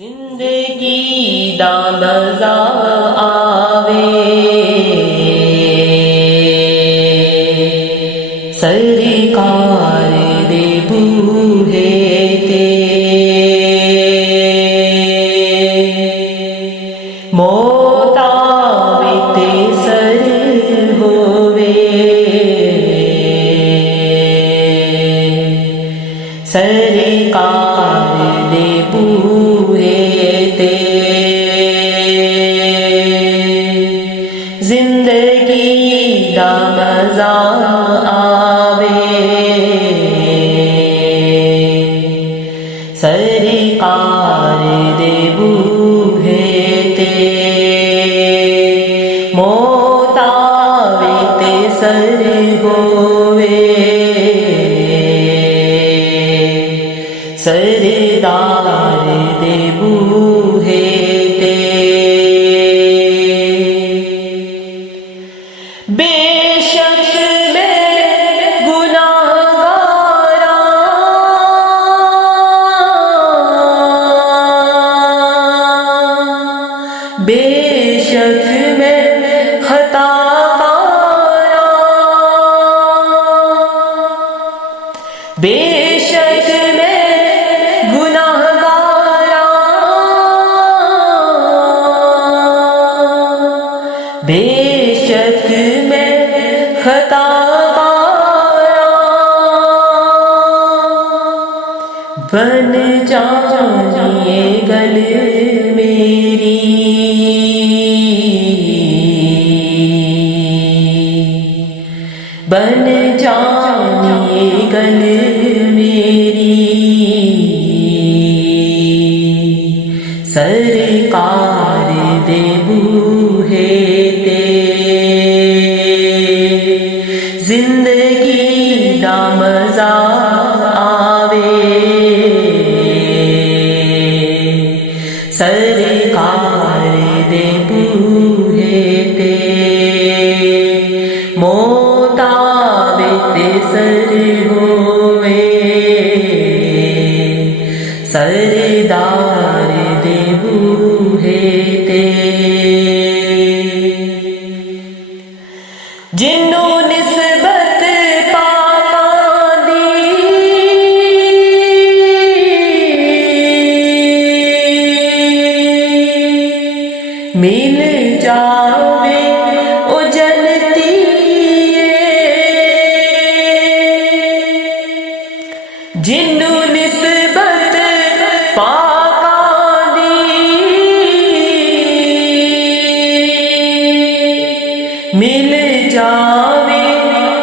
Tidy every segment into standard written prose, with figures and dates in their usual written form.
زندگی دا مزہ آوے سرکار دے بوہے تے موت آوے تے سر ہووے سرکار دے بوہے تے زندگی دا مزہ آوے سرکار دے بوہے تے موت آوے تے سر ہووے سردار دے بوہے تے بے شک میں گناہگاراں بے شک میں خطا کاراں بے شک میں بے شک میں خطا بن جانیے گل میری بن جانیے گل میری سرکار دے بوہے تے زندگی دا مزہ آوے سرکار دے بوہے تے موت آوے تے سر ہووے سردار دے بوہے تے جنوں نسبت پاکاں دی مل جاوے او جنتی جنوں نسبت پاکاں دی مل جاوے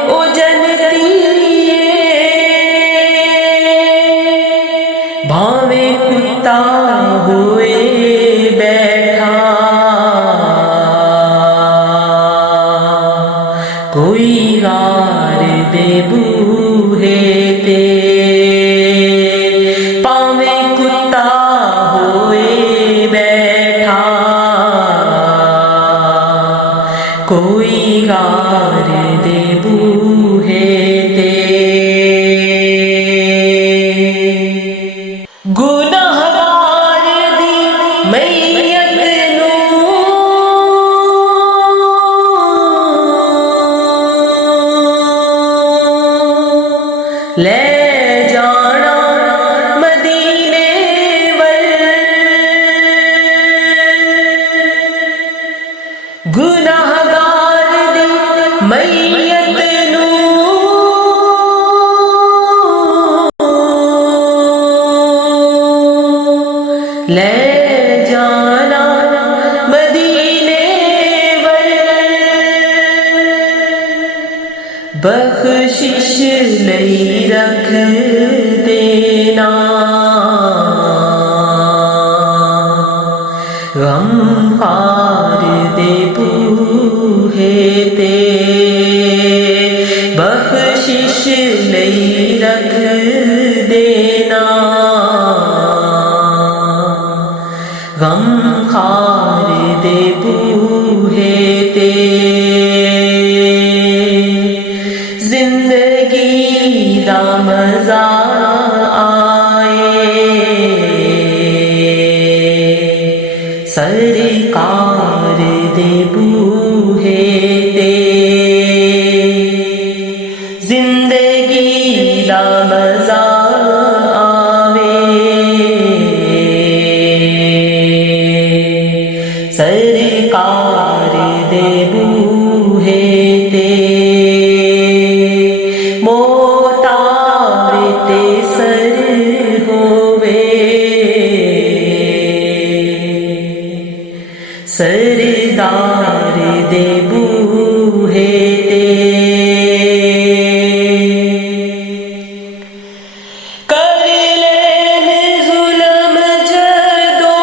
او جنتی بھاویں کتا ہوئے بیٹھا کوئی غار دے بوہے تے پاویں کتا ہوئے بیٹھا کوئی غار دے بوہے تے گناہگار دی میت نوں لے جانا مدینے ول گناہگار دی میت نوں لے جانا مدینے ول بخشش لئی رکھ دینا غمخوار دے بوہے تے بخشش لئی رکھ دینا غمخوار دے بوہے تے زندگی دا مزہ آئے سرکار دے بوہے تے زندگی دا مزہ آوے سرکار دے بوہے تے موت آوے تے سر ہووے سردار دے بوہے تے کر لین ظلم جدوں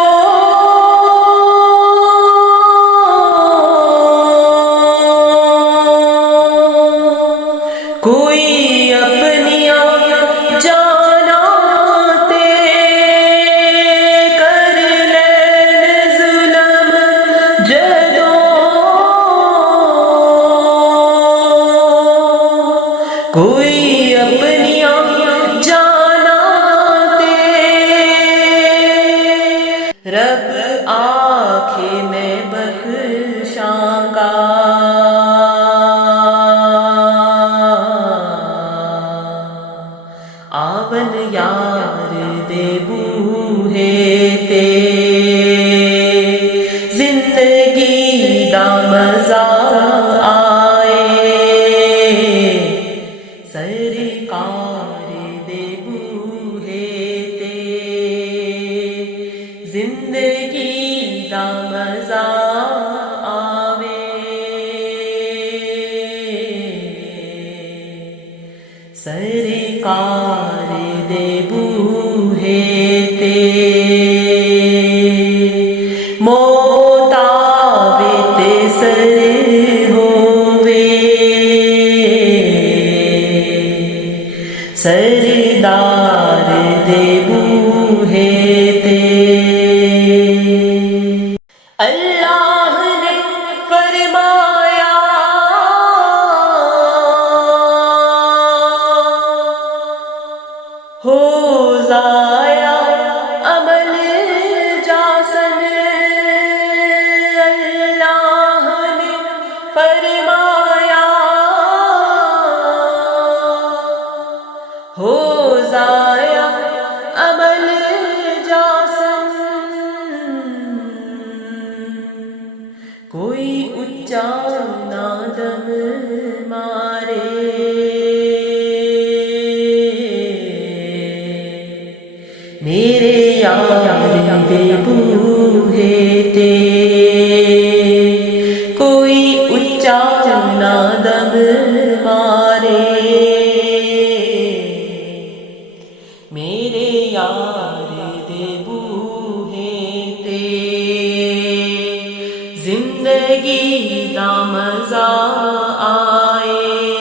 کوئی اپنیاں جانا تے کر لین ظلم جدوں کوئی اپنیاں جانا تے رب آنکھیں میں بخشاں گا آون یار دے بوہے تے زندگی دا مزہ آئے سرکار دے بوہے تے زندگی دا مزہ آوے سرکار دے بوہے تے موت آوے تے سر ہووے سردار دے بوہے تے اللہ نے فرمایا ہو ضائع عمل جاسن اللہ نے فرمایا ہو ضائع عمل جاسن کوئی اچا نادم مارے میرے یار دے بوہے تے کوئی اچا نادم مارے میرے یار دے بوہے تے زندگی دا مزہ آئے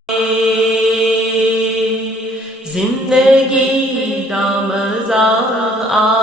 زندگی دا مزہ آئے